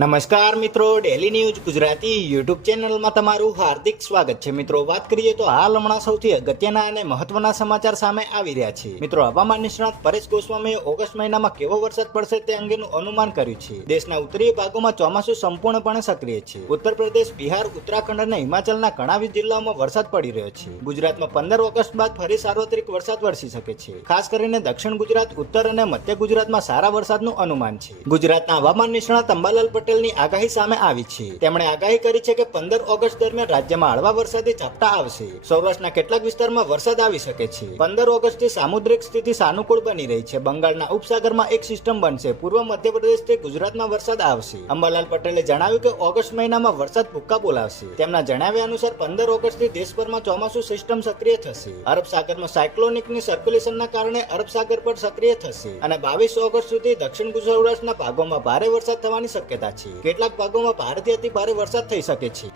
નમસ્કાર મિત્રો, daily news Gujarati YouTube ચેનલમાં તમારું હાર્દિક સ્વાગત છે। મિત્રો, વાત કરીએ તો હાલ હમણાં સૌથી અગત્યના અને મહત્વના સમાચાર સામે આવી રહ્યા છે। મિત્રો, હવામાન નિષ્ણાત પરેશ ગોસ્વામીએ ઓગસ્ટ મહિનામાં કેવો વરસાદ પડશે તે અંગેનું અનુમાન કર્યું છે। દેશના ઉત્તરીય ભાગોમાં ચોમાસું સંપૂર્ણપણે સક્રિય છે। ઉત્તર પ્રદેશ, બિહાર, ઉત્તરાખંડ અને હિમાચલના ઘણા જિલ્લાઓમાં વરસાદ પડી રહ્યો છે। ગુજરાતમાં 15 ઓગસ્ટ બાદ ફરી સાર્વત્રિક વરસાદ વરસી શકે છે। ખાસ કરીને દક્ષિણ ગુજરાત, ઉત્તર અને મધ્ય ગુજરાતમાં સારા વરસાદનું અનુમાન છે। ગુજરાતના હવામાન નિષ્ણાત અંબાલાલ પટેલની આગાહી સામે આવી છે। તેમણે આગાહી કરી છે કે 15 ઓગસ્ટ દરમિયાન રાજ્યમાં હળવા વરસાદી ઝાપટા આવશે। સૌરાષ્ટ્રના કેટલાક વિસ્તારમાં વરસાદ આવી શકે છે। 15 ઓગસ્ટથી સામુદ્રિક સ્થિતિ સાનુકૂળ બની રહી છે। બંગાળના ઉપસાગરમાં એક સિસ્ટમ બનશે। પૂર્વ મધ્યપ્રદેશથી ગુજરાતમાં વરસાદ આવશે। અંબાલાલ પટેલે જણાવ્યું કે ઓગસ્ટ મહિનામાં વરસાદ ભૂક્કા બોલાવશે। તેમના જણાવ્યા અનુસાર 15 ઓગસ્ટથી દેશભરમાં ચોમાસું સિસ્ટમ સક્રિય થશે। અરબ સાગરમાં સાયક્લોનિકની સર્ક્યુલેશનના કારણે અરબ સાગર પર સક્રિય થશે અને 22 ઓગસ્ટ સુધી દક્ષિણ સૌરાષ્ટ્રના ભાગોમાં ભારે વરસાદ થવાની શક્યતા છે। કેટલાક ભાગોમાં ભારેથી અતિ ભારે વરસાદ થઈ શકે છે।